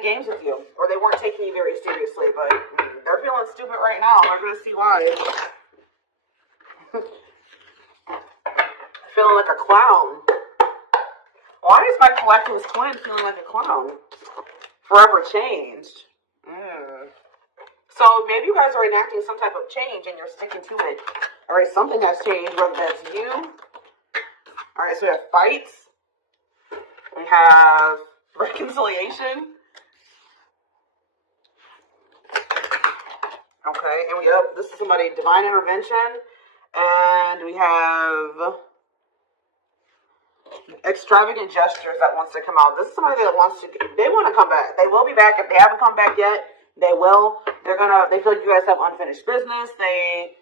playing games with you, or they weren't taking you very seriously, but they're feeling stupid right now. They're going to see why. Feeling like a clown. Why is my collector's twin feeling like a clown? Forever changed. So maybe you guys are enacting some type of change and you're sticking to it. All right, something has changed, whether that's you. All right, so we have fights. We have reconciliation. Okay, and we have, this is somebody, divine intervention. And we have extravagant gestures that wants to come out. This is somebody that wants to, they want to come back. They will be back. If they haven't come back yet, they will. They feel like you guys have unfinished business. They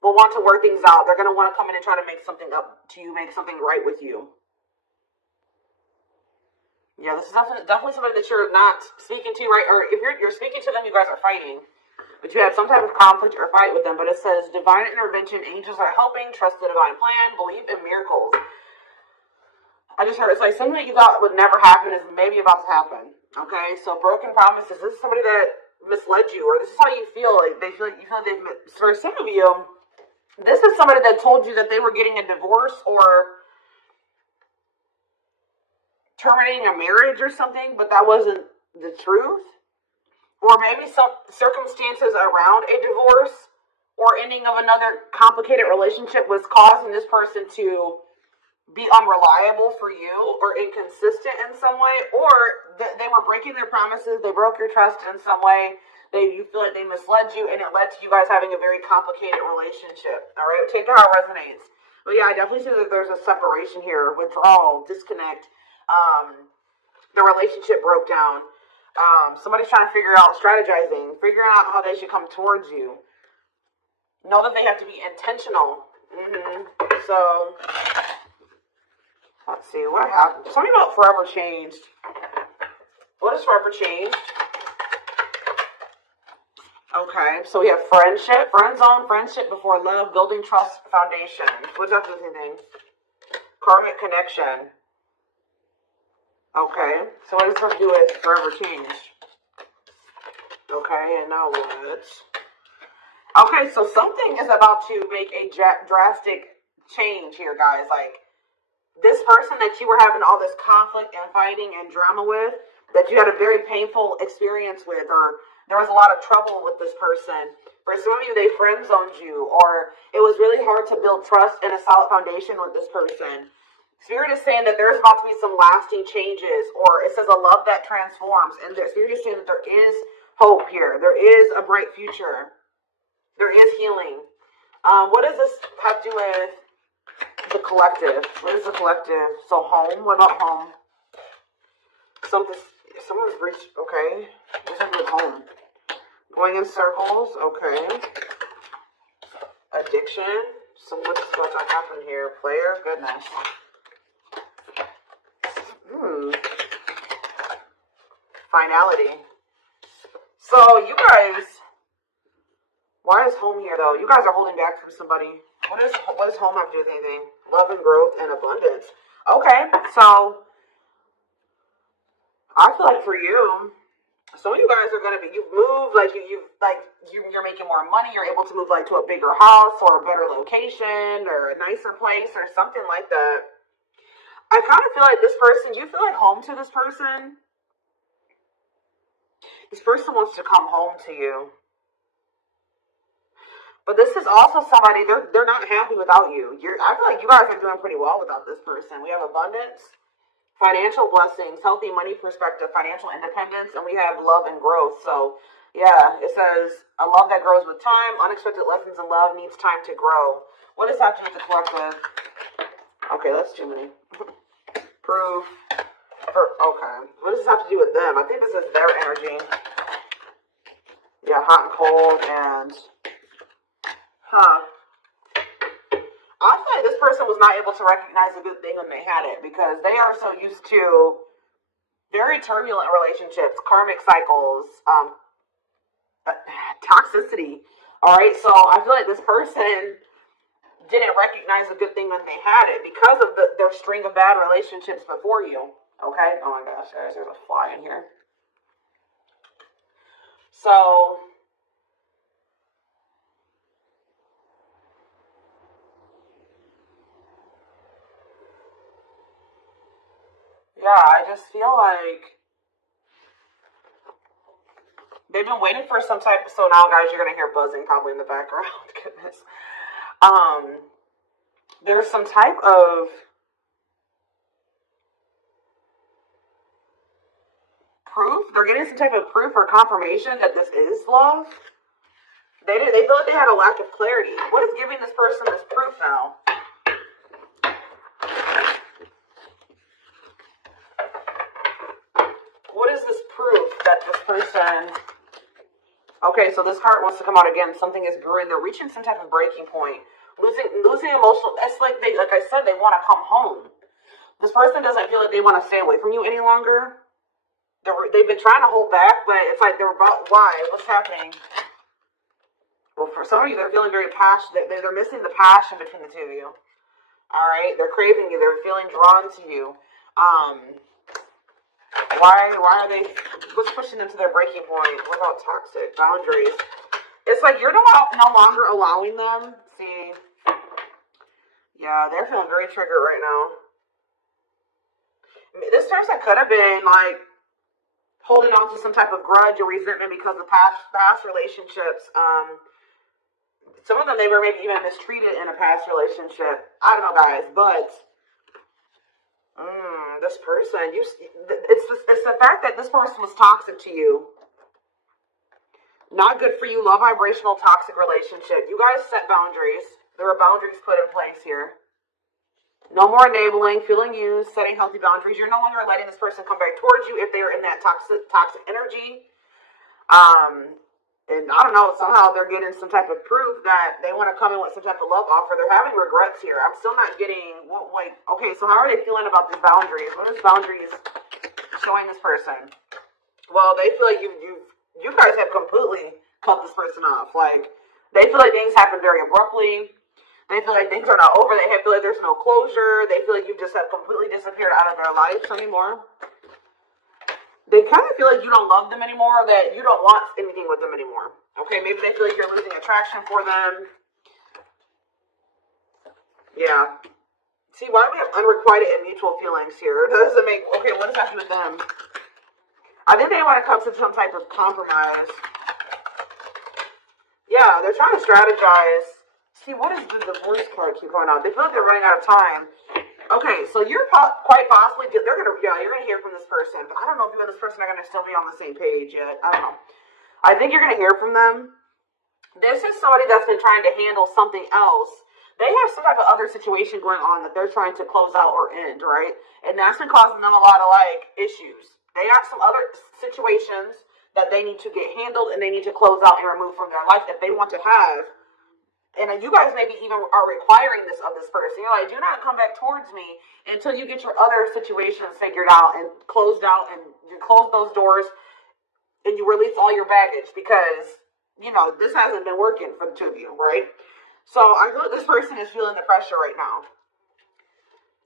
will want to work things out. They're going to want to come in and try to make something up to you, make something right with you. Yeah, this is definitely somebody that you're not speaking to, right? Or if you're speaking to them, you guys are fighting. But you had some type of conflict or fight with them. But it says, divine intervention, angels are helping, trust the divine plan, believe in miracles. I just heard it's like something that you thought would never happen is maybe about to happen. Okay, so broken promises. This is somebody that misled you, or this is how you feel. Like you feel like they've. For some of you, this is somebody that told you that they were getting a divorce or terminating a marriage or something, but that wasn't the truth. Or maybe some circumstances around a divorce or ending of another complicated relationship was causing this person to be unreliable for you or inconsistent in some way, or they were breaking their promises, they broke your trust in some way, you feel like they misled you, and it led to you guys having a very complicated relationship. All right, take it how it resonates. But yeah, I definitely see that there's a separation here, withdrawal, disconnect. The relationship broke down. Somebody's trying to figure out, strategizing, figuring out how they should come towards you. Know that they have to be intentional. So let's see, what happened? Something about forever changed. What is forever changed? Okay, so we have friendship, friend zone, friendship before love, building trust foundation. What's that with anything? Karmic connection. Okay, so what does this have to do with forever changed? Okay, and now what? Okay, so something is about to make a drastic change here, guys. Like, this person that you were having all this conflict and fighting and drama with, that you had a very painful experience with, or there was a lot of trouble with this person. For some of you, they friend zoned you, or it was really hard to build trust and a solid foundation with this person. Spirit is saying that there's about to be some lasting changes, or it says a love that transforms. And the Spirit is saying that there is hope here. There is a bright future. There is healing. What does this have to do with the collective? What is the collective? So home. What about home? Someone's reached. Okay. What's happening with home? Going in circles. Okay. Addiction. So what's about to happen here? Player. Goodness. Finality. So you guys. Why is home here, though? You guys are holding back from somebody. What does home have to do with anything? Love and growth and abundance. Okay, so I feel like for you, some of you guys are gonna be. You've moved, like you're making more money. You're able to move like to a bigger house or a better location or a nicer place or something like that. I kind of feel like this person. You feel like home to this person. This person wants to come home to you. But this is also somebody, they're not happy without you. I feel like you guys are doing pretty well without this person. We have abundance, financial blessings, healthy money perspective, financial independence, and we have love and growth. So, yeah, it says, a love that grows with time, unexpected lessons in love needs time to grow. What does that do with the collective? Okay, that's too many. Proof. Okay. What does this have to do with them? I think this is their energy. Yeah, hot and cold and... I feel like this person was not able to recognize a good thing when they had it because they are so used to very turbulent relationships, karmic cycles, toxicity. All right, so I feel like this person didn't recognize a good thing when they had it because of their string of bad relationships before you. Okay? Oh my gosh, guys, there's a fly in here. So, yeah, I just feel like they've been waiting for some type. So now, guys, you're gonna hear buzzing probably in the background. Goodness. There's some type of proof. They're getting some type of proof or confirmation that this is love. They feel like they had a lack of clarity. What is giving this person this proof now? What is this proof that this person... Okay, so this card wants to come out again. Something is brewing. They're reaching some type of breaking point. Losing emotional... That's like I said, they want to come home. This person doesn't feel like they want to stay away from you any longer. They've been trying to hold back, but it's like they're about... Why? What's happening? Well, for some of you, they're feeling very passionate. They're missing the passion between the two of you. All right? They're craving you. They're feeling drawn to you. Why are they... What's pushing them to their breaking point? What about toxic boundaries? It's like you're no longer allowing them. See? Yeah, they're feeling very triggered right now. This person could have been, like, holding on to some type of grudge or resentment because of past relationships. Some of them, they were maybe even mistreated in a past relationship. I don't know, guys, but this person, it's the fact that this person was toxic to you. Not good for you, low vibrational toxic relationship. You guys set boundaries. There were boundaries put in place here. No more enabling, feeling used, setting healthy boundaries. You're no longer letting this person come back towards you if they are in that toxic energy. And I don't know, somehow they're getting some type of proof that they want to come in with some type of love offer. They're having regrets here. I'm still not getting okay, so how are they feeling about these boundaries? What is boundaries showing this person? Well, they feel like you guys have completely cut this person off. Like, they feel like things happen very abruptly. They feel like things are not over. They feel like there's no closure. They feel like you just have completely disappeared out of their lives anymore. They kind of feel like you don't love them anymore, or that you don't want anything with them anymore. Okay, maybe they feel like you're losing attraction for them. Yeah. See, why do we have unrequited and mutual feelings here? Doesn't make... Okay, what does that do with them? I think they want to come to some type of compromise. Yeah, they're trying to strategize. See, what is the divorce card keep going on? They feel like they're running out of time. Okay, so you're quite possibly... you're going to hear from this person. But I don't know if you and this person are going to still be on the same page yet. I don't know. I think you're going to hear from them. This is somebody that's been trying to handle something else. They have some type of other situation going on that they're trying to close out or end, right? And that's been causing them a lot of, issues. They got some other situations that they need to get handled and they need to close out and remove from their life if they want to have. And you guys maybe even are requiring this of this person. You're like, do not come back towards me until you get your other situations figured out and closed out, and you close those doors and you release all your baggage because, this hasn't been working for the two of you, right? So I feel like this person is feeling the pressure right now.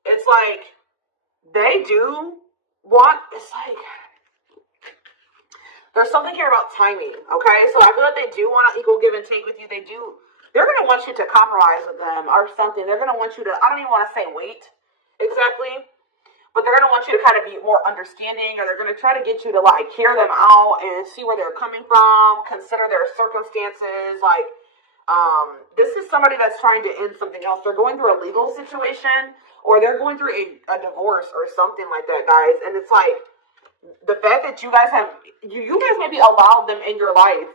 It's like they do want, there's something here about timing, okay? So I feel like they do want to equal give and take with you. They're going to want you to compromise with them or something. They're going to want you to, I don't even want to say wait exactly, but they're going to want you to kind of be more understanding, or they're going to try to get you to hear them out and see where they're coming from, consider their circumstances. This is somebody that's trying to end something else. They're going through a legal situation, or they're going through a divorce or something like that, guys. And it's like the fact that you guys maybe allowed them in your life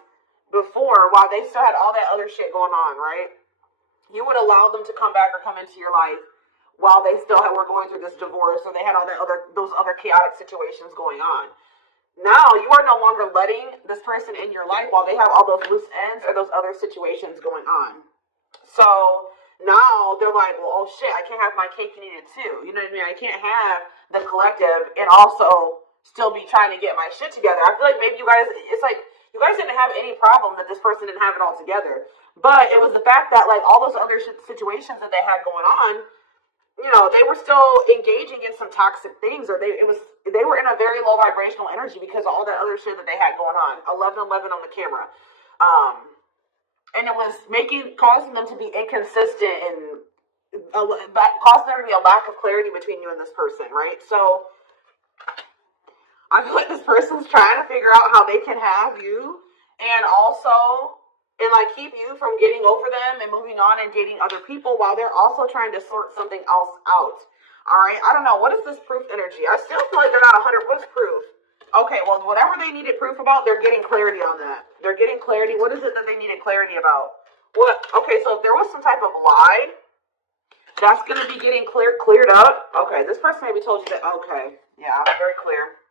before, while they still had all that other shit going on, right? You would allow them to come back or come into your life while they still were going through this divorce, or they had all those other chaotic situations going on. Now you are no longer letting this person in your life while they have all those loose ends or those other situations going on. So now they're like, well, oh shit, I can't have my cake and eat it too. You know what I mean? I can't have the collective and also still be trying to get my shit together. I feel like maybe you guys, it's like, you guys didn't have any problem that this person didn't have it all together. But it was the fact that all those other situations that they had going on, they were still engaging in some toxic things, or they were in a very low vibrational energy because of all that other shit that they had going on. 1111 on the camera. And it was causing them to be inconsistent and causing there to be a lack of clarity between you and this person, right? So I feel like this person's trying to figure out how they can have you and also keep you from getting over them and moving on and dating other people while they're also trying to sort something else out. All right, I don't know. What is this proof energy? I still feel like they're not 100. What is proof? Okay, well, whatever they needed proof about, they're getting clarity on that. They're getting clarity. What is it that they needed clarity about? What? Okay, so if there was some type of lie, that's going to be getting cleared up. Okay, this person maybe told you that. Okay, yeah, very clear.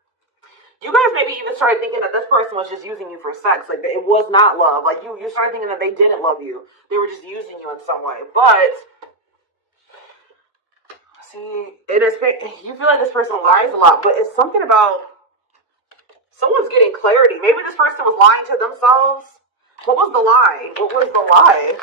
You guys maybe even started thinking that this person was just using you for sex. Like, it was not love. Like, you started thinking that they didn't love you. They were just using you in some way. But, see, you feel like this person lies a lot. But it's something about someone's getting clarity. Maybe this person was lying to themselves. What was the lie? What was the lie?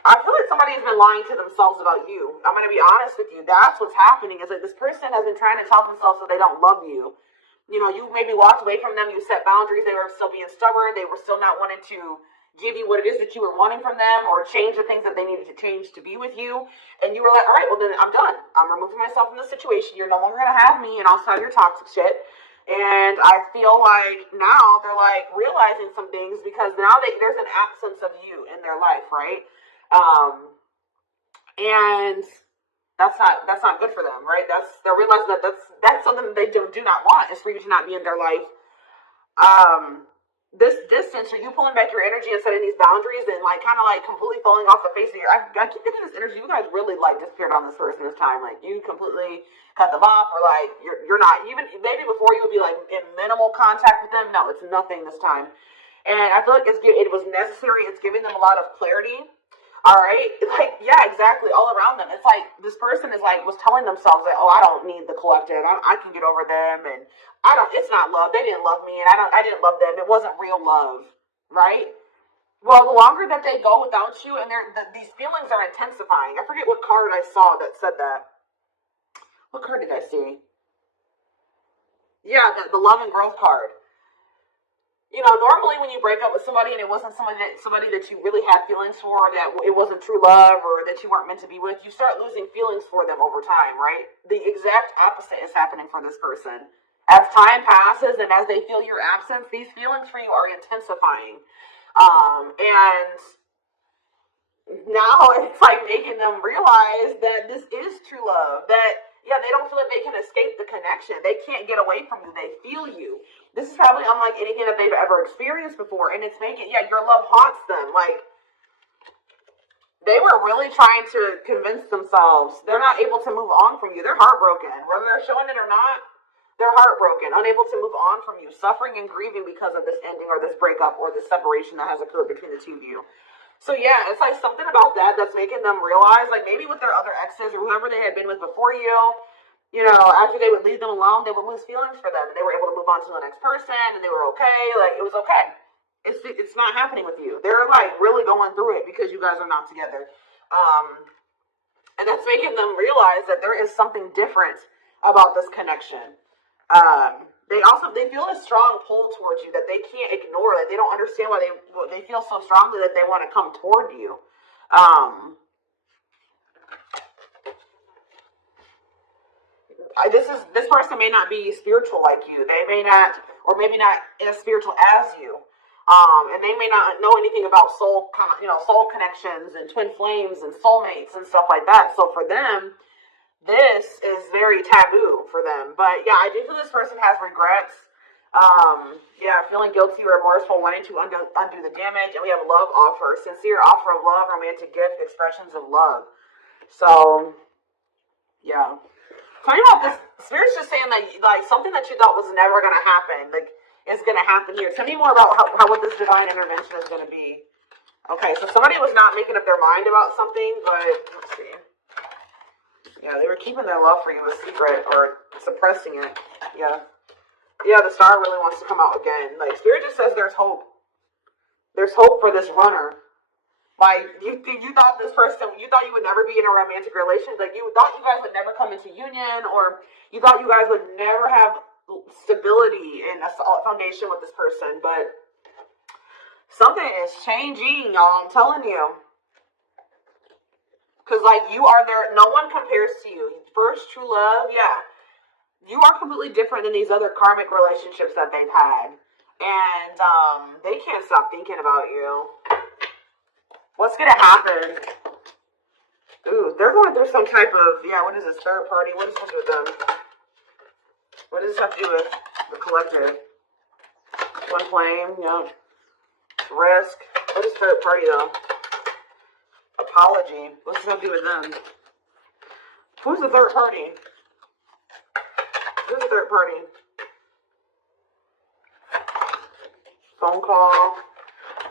I feel like somebody has been lying to themselves about you. I'm going to be honest with you. That's what's happening, is that this person has been trying to tell themselves that they don't love you. You maybe walked away from them. You set boundaries. They were still being stubborn. They were still not wanting to give you what it is that you were wanting from them or change the things that they needed to change to be with you. And you were like, all right, well, then I'm done. I'm removing myself from this situation. You're no longer going to have me and I'll sell your toxic shit. And I feel like now they're like realizing some things because now there's an absence of you in their life, right? And that's not good for them, right? They're realizing that that's something that they do not want, is for you to not be in their life. This distance, or you pulling back your energy and setting these boundaries and kind of completely falling off the face of your, I keep getting this energy. You guys really disappeared on this person this time. Like, you completely cut them off, or you're not even, maybe before you would be in minimal contact with them. No, it's nothing this time. And I feel like it was necessary. It's giving them a lot of clarity. All right, yeah, exactly. All around them, it's like this person was telling themselves that, oh, I don't need the collective. I can get over them, and it's not love. They didn't love me, and I didn't love them. It wasn't real love, right? Well, the longer that they go without you, and these feelings are intensifying. I forget what card I saw that said that. What card did I see? Yeah, the love and growth card. Normally when you break up with somebody and it wasn't somebody that you really had feelings for, or that it wasn't true love, or that you weren't meant to be with, you start losing feelings for them over time, right? The exact opposite is happening for this person. As time passes and as they feel your absence, these feelings for you are intensifying. And now it's making them realize that this is true love, that they don't feel like they can escape the connection. They can't get away from you. They feel you. This is probably unlike anything that they've ever experienced before. And it's making, your love haunts them. They were really trying to convince themselves they're not able to move on from you. They're heartbroken. Whether they're showing it or not, they're heartbroken, unable to move on from you, suffering and grieving because of this ending or this breakup or this separation that has occurred between the two of you. So yeah, it's something about that's making them realize, maybe with their other exes or whoever they had been with before you, after they would leave them alone, they would lose feelings for them, and they were able to move on to the next person, and they were okay. It was okay. It's not happening with you. They're really going through it because you guys are not together, and that's making them realize that there is something different about this connection. They feel a strong pull towards you that they can't ignore. They don't understand why they feel so strongly that they want to come toward you. This person may not be spiritual like you. They may not, or maybe not as spiritual as you. And they may not know anything about soul connections and twin flames and soulmates and stuff like that. So for them, this is very taboo for them. But yeah, I do feel this person has regrets. Feeling guilty or remorseful, wanting to undo the damage. And we have a love offer, sincere offer of love, romantic gift, expressions of love. So, yeah. Tell me about this. Spirit's just saying that something that you thought was never going to happen, is going to happen here. Tell me more about how what this divine intervention is going to be. Okay, so somebody was not making up their mind about something, but let's see. Yeah, they were keeping their love for you a secret or suppressing it. Yeah. Yeah, the star really wants to come out again. Spirit just says there's hope. There's hope for this runner. Like, you thought this person, you thought you would never be in a romantic relationship. Like, you thought you guys would never come into union, or you thought you guys would never have stability and a solid foundation with this person. But something is changing, y'all. I'm telling you. Because, like, you are there. No one compares to you. First true love, yeah. You are completely different than these other karmic relationships that they've had. And they can't stop thinking about you. What's going to happen? Ooh, they're going through some type of, yeah, what is this, third party? What does this have to do with them? What does this have to do with the collective? Twin flame, yeah. Risk. What is third party, though? Apology. What does this have to do with them? Who's the third party? Who's the third party? Phone call.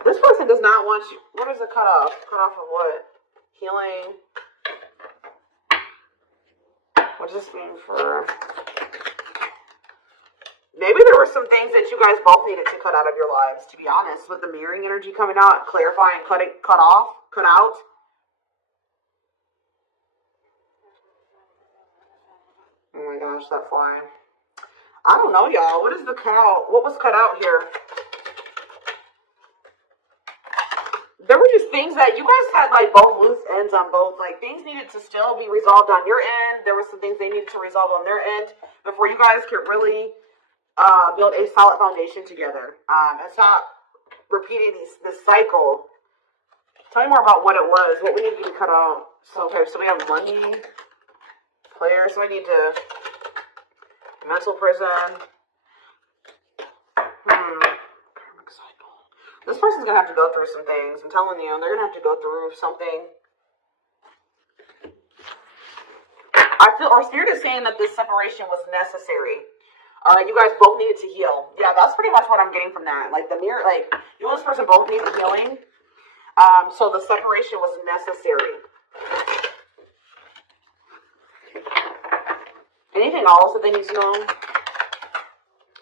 This person does not want you. What is the cutoff? Cutoff of what? Healing. What does this mean for... Maybe there were some things that you guys both needed to cut out of your lives, to be honest. With the mirroring energy coming out, clarifying, cut out. Oh my gosh, that fly. I don't know, y'all. What is the cut out? What was cut out here? There were just things that you guys had, like, both loose ends on both. Like, things needed to still be resolved on your end. There were some things they needed to resolve on their end before you guys could really build a solid foundation together. And stop repeating this cycle. Tell me more about what it was. What we need to cut out. So, okay, so we have money, player. So I need to... Mental prison. This person's going to have to go through some things. I'm telling you, they're going to have to go through something. I feel, our spirit is saying that this separation was necessary. All right, you guys both needed to heal. Yeah, that's pretty much what I'm getting from that. Like, the mirror, like, you and this person both needed healing. So the separation was necessary. Anything else that they need to know?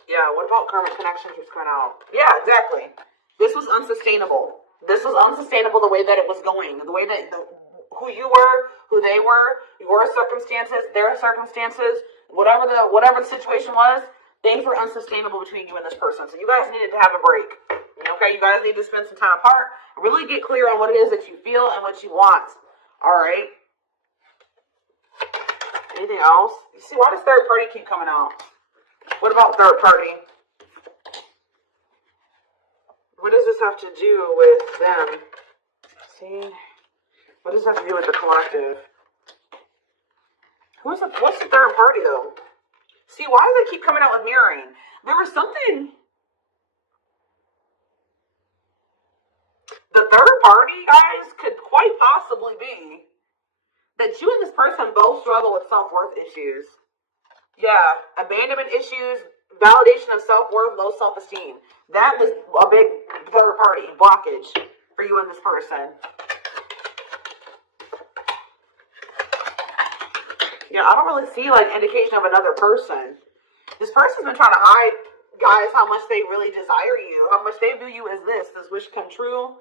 Yeah, what about karmic connections was coming out? Yeah, exactly. This was unsustainable. This was unsustainable the way that it was going. The way that who you were, who they were, your circumstances, their circumstances, whatever the situation was, things were unsustainable between you and this person. So you guys needed to have a break. Okay, you guys need to spend some time apart. Really get clear on what it is that you feel and what you want. Alright. Anything else? You see, why does third party keep coming out? What about third party? What does this have to do with them? See? What does this have to do with the collective? What's the third party, though? See, why does it keep coming out with mirroring? There was something... The third party, guys, could quite possibly be that you and this person both struggle with self-worth issues. Yeah, abandonment issues, validation of self-worth, low self-esteem. That was a big third party blockage for you and this person. Yeah, I don't really see like indication of another person. This person's been trying to hide, guys, how much they really desire you, how much they view you as this. Does wish come true?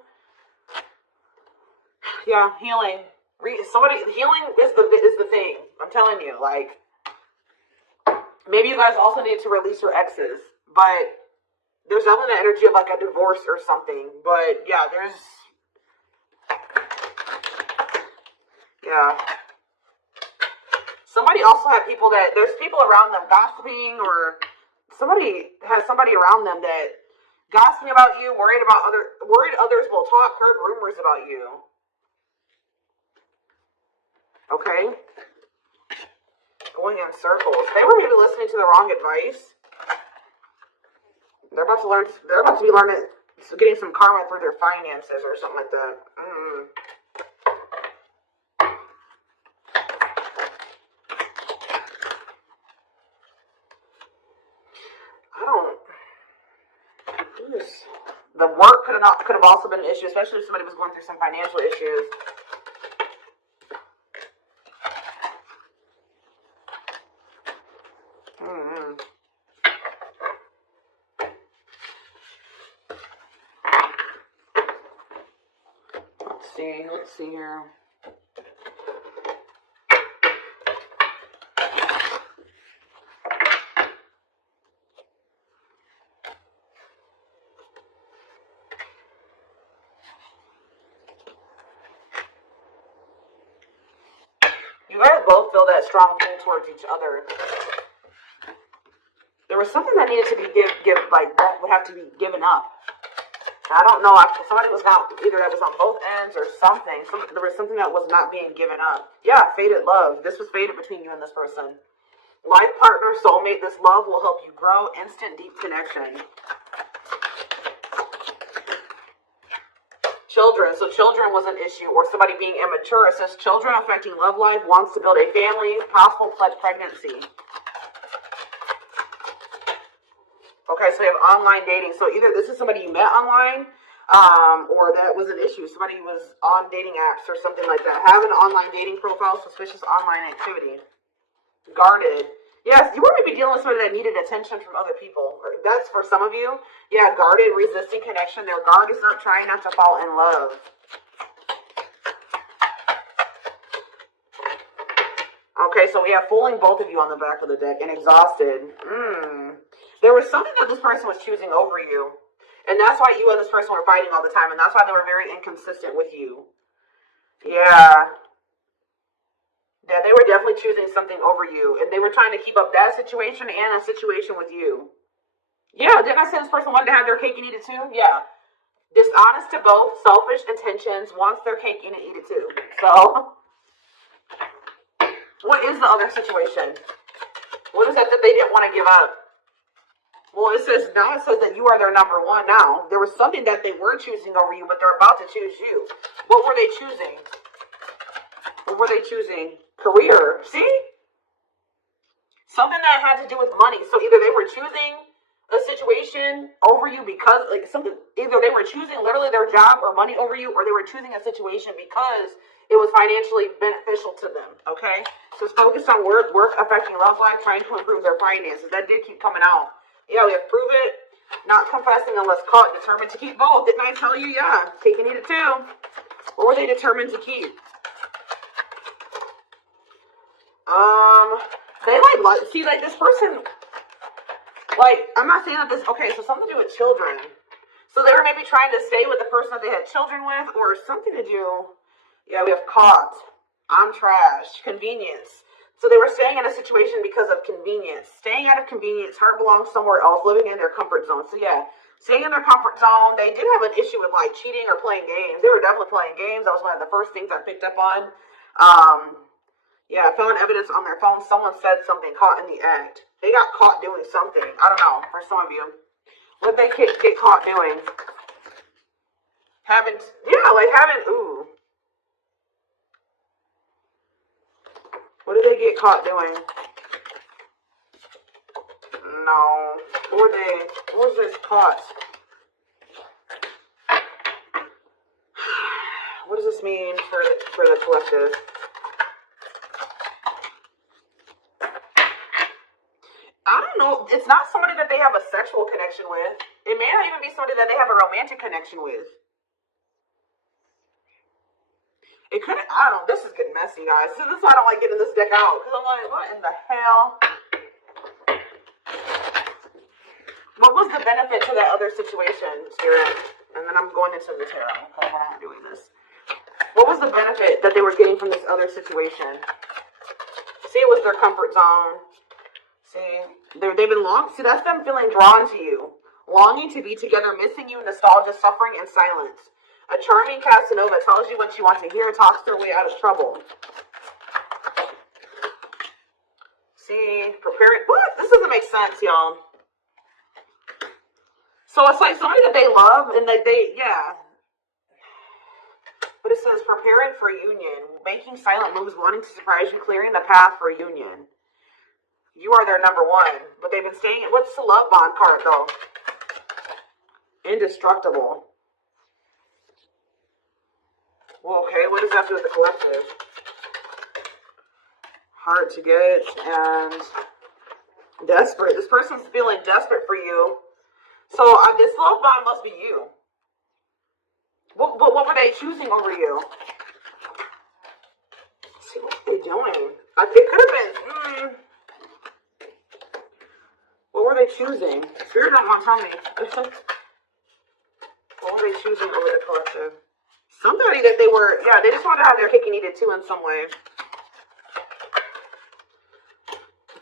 Yeah, healing. Healing is the thing. I'm telling you, like. Maybe you guys also need to release your exes, but there's definitely an energy of like a divorce or something. But yeah, somebody also had there's people around them gossiping, or somebody has somebody around them that gossiping about you, worried others will talk, heard rumors about you. Okay. Going in circles. They were maybe listening to the wrong advice. They're about to be learning, getting some karma through their finances or something like that. The work could have also been an issue, especially if somebody was going through some financial issues. Let's see. Let's see here. You guys both feel that strong pull towards each other. There was something that needed to be that would have to be given up. I don't know. Somebody was not, either that was on both ends or something. There was something that was not being given up. Yeah, fated love. This was fated between you and this person. Life partner, soulmate, this love will help you grow. Instant, deep connection. Children. So children was an issue, or somebody being immature. It says children affecting love life, wants to build a family, possible pregnancy. Okay, so we have online dating. So either this is somebody you met online, or that was an issue. Somebody was on dating apps or something like that. Have an online dating profile, suspicious online activity. Guarded. Yes, you were maybe dealing with somebody that needed attention from other people. That's for some of you. Yeah, guarded, resisting connection. Their guard is not trying not to fall in love. Okay, so we have fooling both of you on the back of the deck and exhausted. There was something that this person was choosing over you. And that's why you and this person were fighting all the time. And that's why they were very inconsistent with you. Yeah. Yeah, they were definitely choosing something over you. And they were trying to keep up that situation and a situation with you. Yeah, didn't I say this person wanted to have their cake and eat it too? Yeah. Dishonest to both, selfish intentions, wants their cake and eat it too. So, what is the other situation? What is that they didn't want to give up? Well, it says that you are their number one now. There was something that they were choosing over you, but they're about to choose you. What were they choosing? What were they choosing? Career. See? Something that had to do with money. So either they were choosing a situation over you because, either they were choosing literally their job or money over you, or they were choosing a situation because it was financially beneficial to them. Okay? So it's focused on work affecting love life, trying to improve their finances. That did keep coming out. Yeah, we have prove it, not confessing unless caught, determined to keep both. Didn't I tell you? Yeah, cake and eat it too. What were they determined to keep? They this person, I'm not saying that this, okay, so something to do with children. So they were maybe trying to stay with the person that they had children with, or something to do, yeah, we have caught, I'm trash, convenience. So they were staying in a situation because of convenience. Staying out of convenience, heart belongs somewhere else, living in their comfort zone. So yeah, staying in their comfort zone. They did have an issue with cheating or playing games. They were definitely playing games. That was one of the first things I picked up on. Yeah, I found evidence on their phone. Someone said something, caught in the act. They got caught doing something. I don't know, for some of you. What did they get caught doing? Ooh. What did they get caught doing? No. What was this caught? What does this mean for the collective? I don't know. It's not somebody that they have a sexual connection with. It may not even be somebody that they have a romantic connection with. It could. I don't know. This is getting messy, guys. This is why I don't like getting this deck out. Because I'm like, what in the hell? What was the benefit to that other situation, Spirit? And then I'm going into the tarot. Because we're not doing this. What was the benefit that they were getting from this other situation? See, it was their comfort zone. See, they've been see, that's them feeling drawn to you. Longing to be together, missing you, nostalgia, suffering, and silence. A charming Casanova tells you what you want to hear, talks their way out of trouble. See, preparing. What? This doesn't make sense, y'all. So it's like somebody that they love, and yeah. But it says preparing for union, making silent moves, wanting to surprise you, clearing the path for union. You are their number one, but they've been staying. What's the love bond card, though? Indestructible. Well, okay, what does that do with the collective? Hard to get and desperate. This person's feeling desperate for you. So this love bond must be you. What were they choosing over you? Let's see, what were they doing? It could have been. What were they choosing? Spirit don't want to tell me. What were they choosing over the collective? Somebody that they were, yeah, they just wanted to have their cake and eat it too in some way.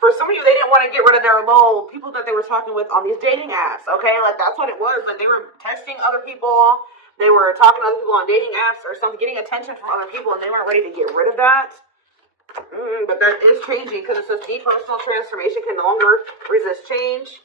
For some of you, they didn't want to get rid of their little people that they were talking with on these dating apps, okay? Like, that's what it was. Like, they were texting other people. They were talking to other people on dating apps or something, getting attention from other people, and they weren't ready to get rid of that. But that is changing, because it says deep personal transformation can no longer resist change.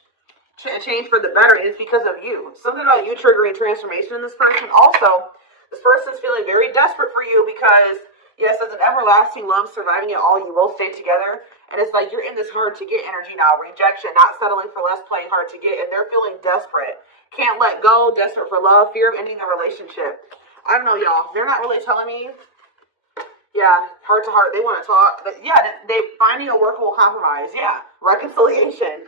Change for the better is because of you. Something about you triggering transformation in this person. Also, this person's feeling very desperate for you because, yes, as an everlasting love, surviving it all, you both stay together. And it's like you're in this hard to get energy now. Rejection, not settling for less, playing hard to get. And they're feeling desperate. Can't let go, desperate for love, fear of ending the relationship. I don't know, y'all. They're not really telling me. Yeah, heart to heart, they want to talk. But yeah, they finding a workable compromise. Yeah, reconciliation.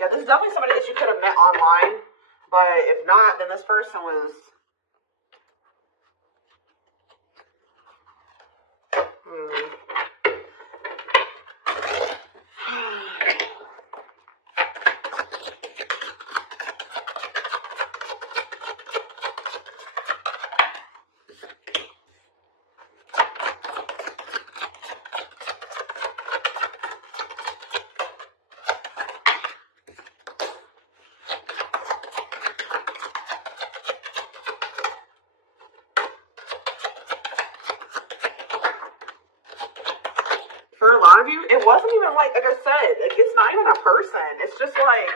Yeah, this is definitely somebody that you could have met online. But if not, then this person was... For a lot of you, it wasn't even like I said, like it's not even a person. It's just like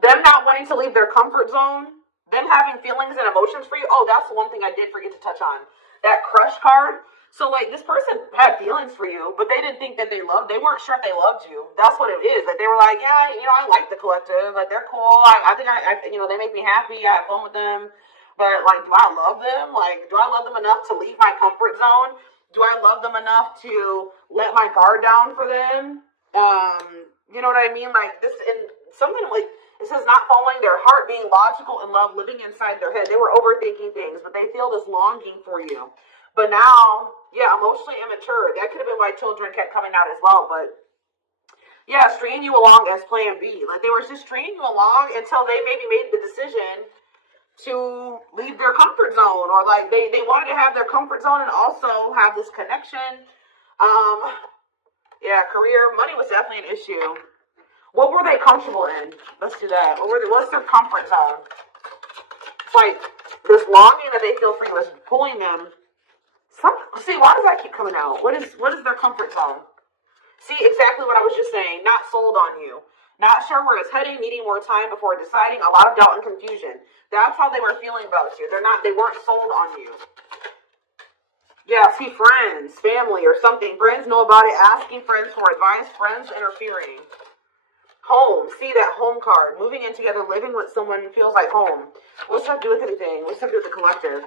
them not wanting to leave their comfort zone, them having feelings and emotions for you. Oh, that's the one thing I did forget to touch on. That crush card. So like this person had feelings for you, but they didn't think that they weren't sure if they loved you. That's what it is. Like they were like, yeah, I like the collective. Like they're cool. I think they make me happy. I have fun with them. But like, do I love them? Like, do I love them enough to leave my comfort zone? Do I love them enough to let my guard down for them? You know what I mean? Like this, and something like it says not following their heart, being logical in love, living inside their head. They were overthinking things, but they feel this longing for you. But now, yeah, emotionally immature. That could have been why children kept coming out as well. But yeah, stringing you along as plan B. Like they were just stringing you along until they maybe made the decision to leave their comfort zone, or like they wanted to have their comfort zone and also have this connection. Yeah, career, money was definitely an issue. What were they comfortable in? Let's do that. What's their comfort zone? It's like this longing that they feel for you is pulling them. See, why does that keep coming out? What is their comfort zone? See, exactly what I was just saying. Not sold on you. Not sure where it's heading, needing more time before deciding, a lot of doubt and confusion. That's how they were feeling about you. They weren't sold on you. Yeah, see, friends, family, or something. Friends know about it, asking friends for advice, friends interfering. Home, see that home card. Moving in together, living with someone feels like home. What's that do with anything? What's that do with the collective?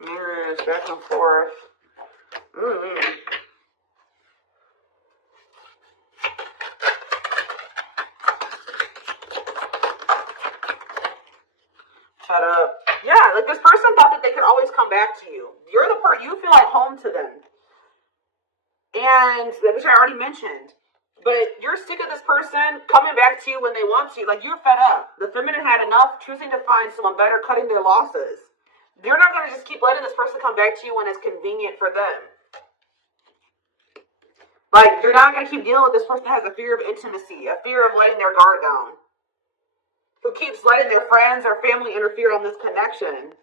Mirrors, back and forth. Shut up. Yeah, like this person thought that they could always come back to you. You're the part, you feel like home to them. And, which I already mentioned. But you're sick of this person coming back to you when they want to. Like, you're fed up. The feminine had enough, choosing to find someone better, cutting their losses. You're not going to just keep letting this person come back to you when it's convenient for them. Like, you're not going to keep dealing with this person that has a fear of intimacy, a fear of letting their guard down. Who keeps letting their friends or family interfere on this connection.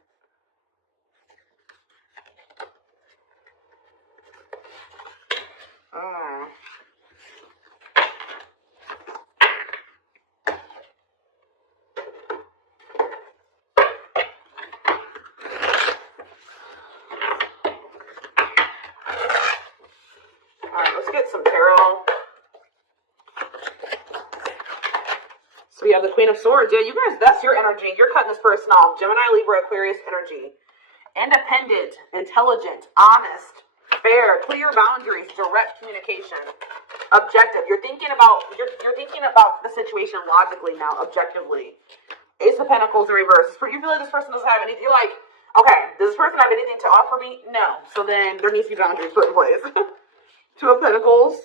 Alright, let's get some tarot. So we have the Queen of Swords. Yeah, you guys, that's your energy. You're cutting this person off. Gemini, Libra, Aquarius energy. Independent, intelligent, honest, fair, clear boundaries, direct communication, objective. You're thinking about the situation logically now, objectively. Ace of Pentacles in reverse. You feel like this person doesn't have anything. You're like, okay, does this person have anything to offer me? No. So then there needs to be boundaries put in place. Two of Pentacles.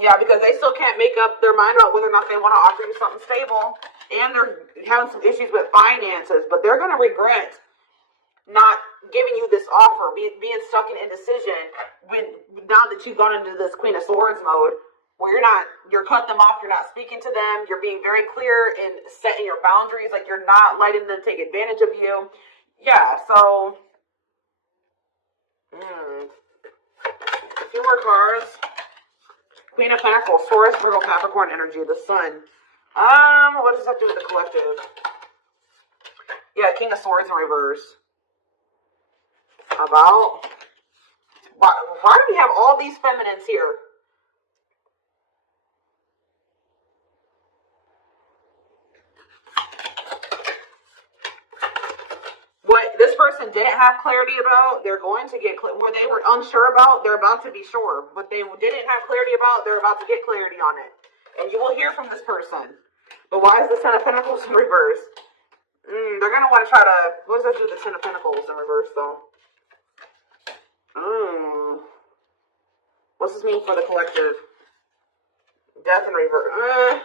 Yeah, because they still can't make up their mind about whether or not they want to offer you something stable. And they're having some issues with finances. But they're going to regret not giving you this offer, being stuck in indecision now that you've gone into this Queen of Swords mode, where you're cutting them off, you're not speaking to them, you're being very clear in setting your boundaries, like you're not letting them take advantage of you. Yeah, so a few more cards. Queen of Pentacles, Taurus, Virgo, Capricorn energy, the Sun. What does that do with the collective? Yeah, King of Swords in reverse. About why do we have all these feminines here? What this person didn't have clarity about, they're going to get what they were unsure about, they're about to be sure. What they didn't have clarity about, they're about to get clarity on it. And you will hear from this person. But why is the Ten of Pentacles in reverse? They're going to want to try to, what does that do with the Ten of Pentacles in reverse though? What's this mean for the collective? Death in reverse.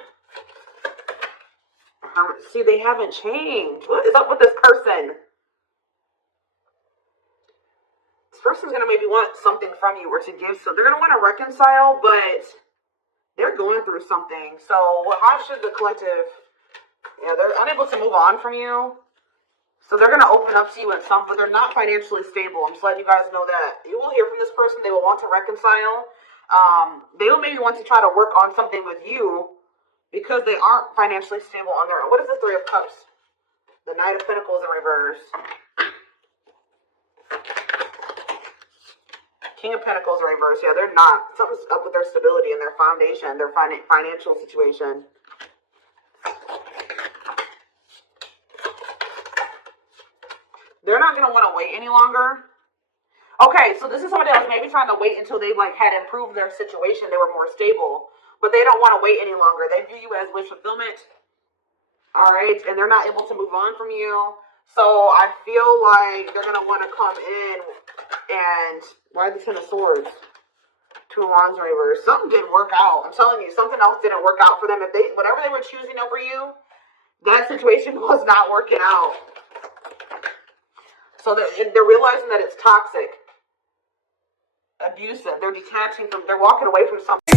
See, they haven't changed. What is up with this person? This person's going to maybe want something from you or to give. So they're going to want to reconcile, but they're going through something. So how should the collective... Yeah, they're unable to move on from you. So they're going to open up to you in some, but they're not financially stable. I'm just letting you guys know that. You will hear from this person. They will want to reconcile. They will maybe want to try to work on something with you because they aren't financially stable on their own. What is the Three of Cups? The Knight of Pentacles in reverse. King of Pentacles in reverse. Yeah, they're not. Something's up with their stability and their foundation, their financial situation. They're not going to want to wait any longer. Okay, so this is somebody else maybe trying to wait until they had improved their situation. They were more stable. But they don't want to wait any longer. They view you as wish fulfillment. All right, and they're not able to move on from you. So I feel like they're going to want to come in and... Why the Ten of Swords? Two of Wands in reverse. Something didn't work out. I'm telling you, something else didn't work out for them. Whatever they were choosing over you, that situation was not working out. So they're realizing that it's toxic, abusive. They're detaching from, they're walking away from something.